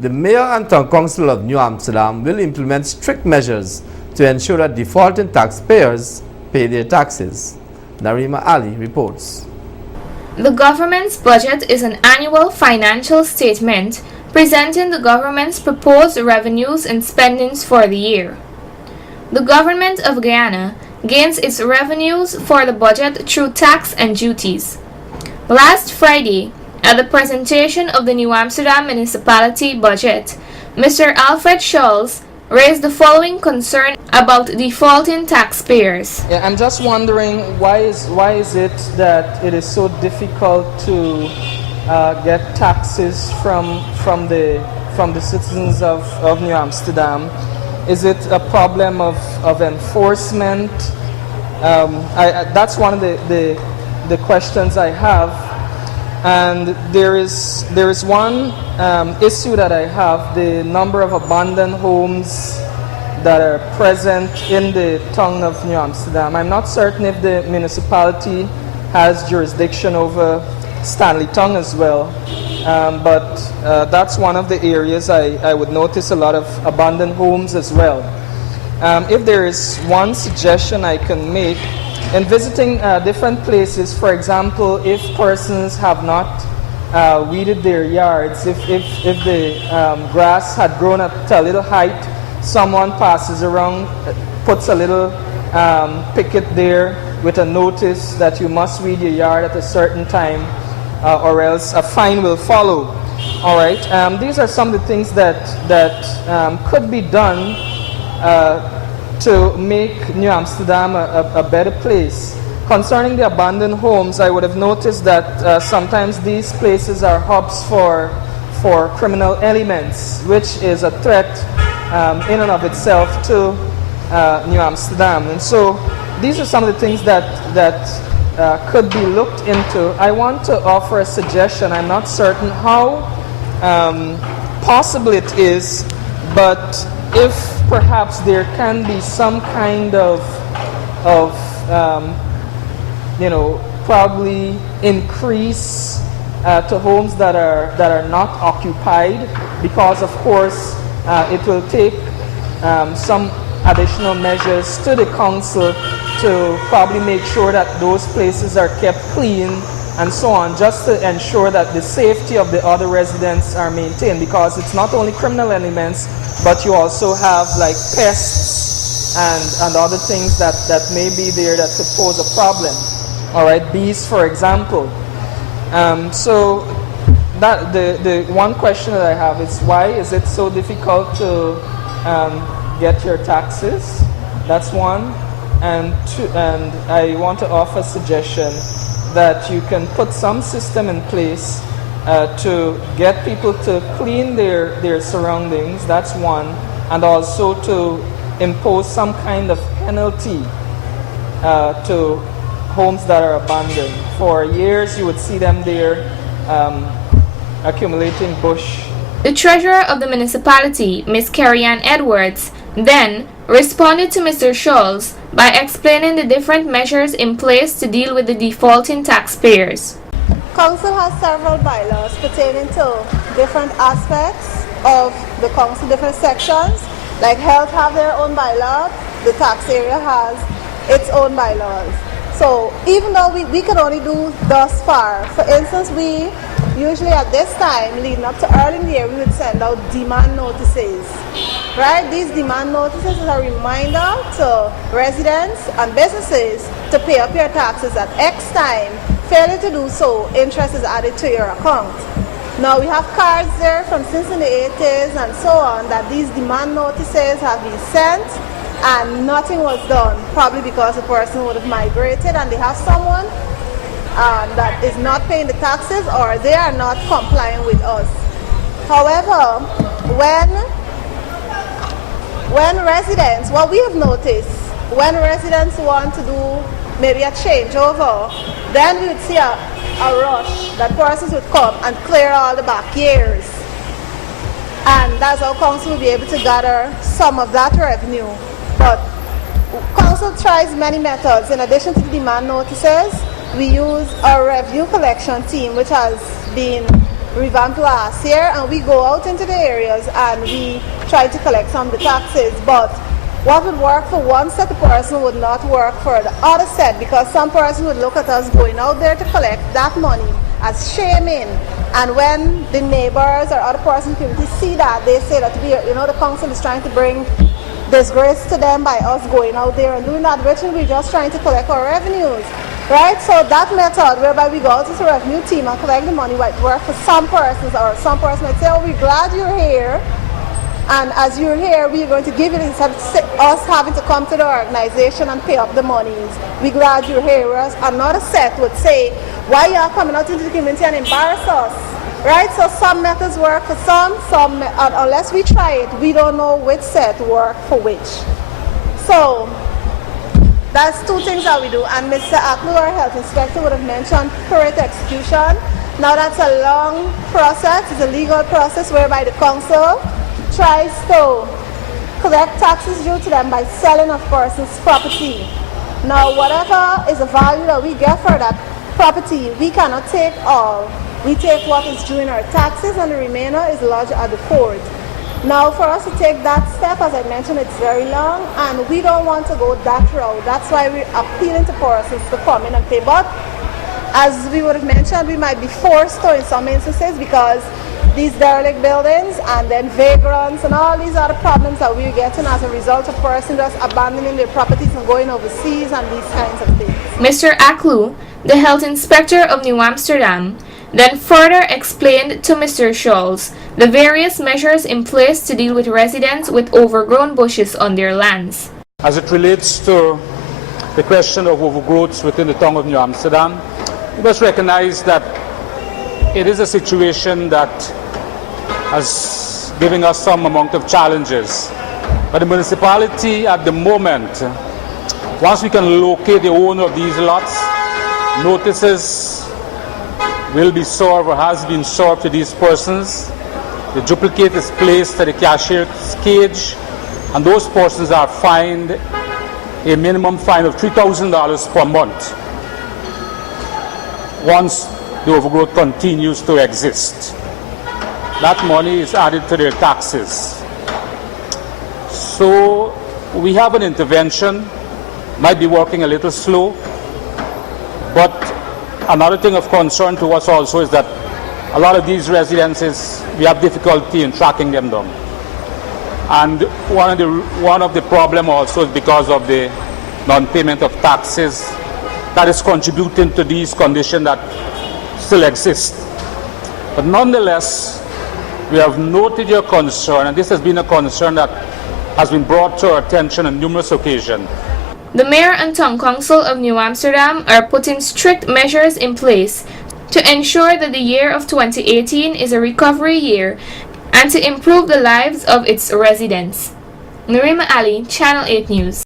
The Mayor and Town Council of New Amsterdam will implement strict measures to ensure that defaulting taxpayers pay their taxes. Narima Ali reports. The government's budget is an annual financial statement presenting the government's proposed revenues and spendings for the year. The government of Guyana gains its revenues for the budget through tax and duties. Last Friday, at the presentation of the New Amsterdam municipality budget, Mr. Alfred Scholz raised the following concern about defaulting taxpayers. Yeah, I'm just wondering why is it that it is so difficult to get taxes from the citizens of New Amsterdam? Is it a problem of enforcement? That's one of the questions I have. And there is one issue that I have: the number of abandoned homes that are present in the town of New Amsterdam. I'm not certain if the municipality has jurisdiction over Stanley Town as well, but that's one of the areas I would notice a lot of abandoned homes as well. If there is one suggestion I can make, in visiting different places, for example, if persons have not weeded their yards, if the grass had grown up to a little height, someone passes around, puts a little picket there with a notice that you must weed your yard at a certain time, or else a fine will follow. All right, these are some of the things that could be done to make New Amsterdam a better place. Concerning the abandoned homes, I would have noticed that sometimes these places are hubs for criminal elements, which is a threat in and of itself to New Amsterdam. And so these are some of the things that could be looked into. I want to offer a suggestion. I'm not certain how possible it is, but if perhaps there can be some kind of probably increase to homes that are not occupied, because of course it will take some additional measures to the council to probably make sure that those places are kept clean and so on, just to ensure that the safety of the other residents are maintained, because it's not only criminal elements, but you also have like pests and other things that may be there that could pose a problem. All right, bees, for example. So that the one question that I have is, why is it so difficult to get your taxes? That's one. And two, and I want to offer a suggestion that you can put some system in place to get people to clean their surroundings. That's one. And also to impose some kind of penalty to homes that are abandoned. For years you would see them there accumulating bush. The treasurer of the municipality, Ms. Carrie-Ann Edwards, then responded to Mr. Scholz by explaining the different measures in place to deal with the defaulting taxpayers. Council has several bylaws pertaining to different aspects of the council, different sections. Like health have their own bylaws, the tax area has its own bylaws. So even though we can only do thus far, for instance, we usually at this time, leading up to early in the year, we would send out demand notices. Right? These demand notices is a reminder to residents and businesses to pay up your taxes at X time. Failure to do so, interest is added to your account. Now we have cards there from since in the 80s and so on that these demand notices have been sent and nothing was done, probably because the person would have migrated and they have someone that is not paying the taxes, or they are not complying with us. However, when residents, what we have noticed, when residents want to do maybe a changeover, then we would see a rush that persons would come and clear all the back years. And that's how council will be able to gather some of that revenue. But council tries many methods. In addition to the demand notices, we use our revenue collection team, which has been revamped last year, and we go out into the areas and we try to collect some of the taxes. But what would work for one set of person would not work for the other set, because some person would look at us going out there to collect that money as shaming. And when the neighbors or other persons in the community see that, they say that the council is trying to bring disgrace to them by us going out there and doing that, which we're just trying to collect our revenues, right? So that method whereby we go out to the revenue team and collect the money might work for some persons, or some person might say, oh, we're glad you're here, and as you're here, we're going to give it instead of us having to come to the organization and pay up the monies. We're glad you're here. Whereas another set would say, why y'all coming out into the community and embarrass us? Right? So some methods work for some unless we try it, we don't know which set work for which. So that's two things that we do. And Mr. Aklu, our health inspector, would have mentioned curate execution. Now that's a long process, it's a legal process whereby the council tries to collect taxes due to them by selling a person's property. Now whatever is the value that we get for that property, we cannot take all. We take what is due in our taxes, and the remainder is lodged at the court. Now for us to take that step, as I mentioned, it's very long, and we don't want to go that route. That's why we're appealing to persons to come in and pay. But as we would have mentioned, we might be forced to in some instances, because these derelict buildings and then vagrants and all these other problems that we're getting as a result of persons just abandoning their properties and going overseas and these kinds of things. Mr. Aklu, the health inspector of New Amsterdam, then further explained to Mr. Scholz the various measures in place to deal with residents with overgrown bushes on their lands. As it relates to the question of overgrowths within the town of New Amsterdam, we must recognize that it is a situation that has given us some amount of challenges. But the municipality at the moment, once we can locate the owner of these lots, notices will be served or has been served to these persons. The duplicate is placed at the cashier's cage, and those persons are fined a minimum fine of $3,000 per month once the overgrowth continues to exist. That money is added to their taxes. So we have an intervention, might be working a little slow, but another thing of concern to us also is that a lot of these residences, we have difficulty in tracking them down. And one of the problem also is because of the non-payment of taxes that is contributing to these conditions that still exist. But nonetheless, we have noted your concern, and this has been a concern that has been brought to our attention on numerous occasions. The Mayor and Town Council of New Amsterdam are putting strict measures in place to ensure that the year of 2018 is a recovery year and to improve the lives of its residents. Narima Ali, Channel 8 News.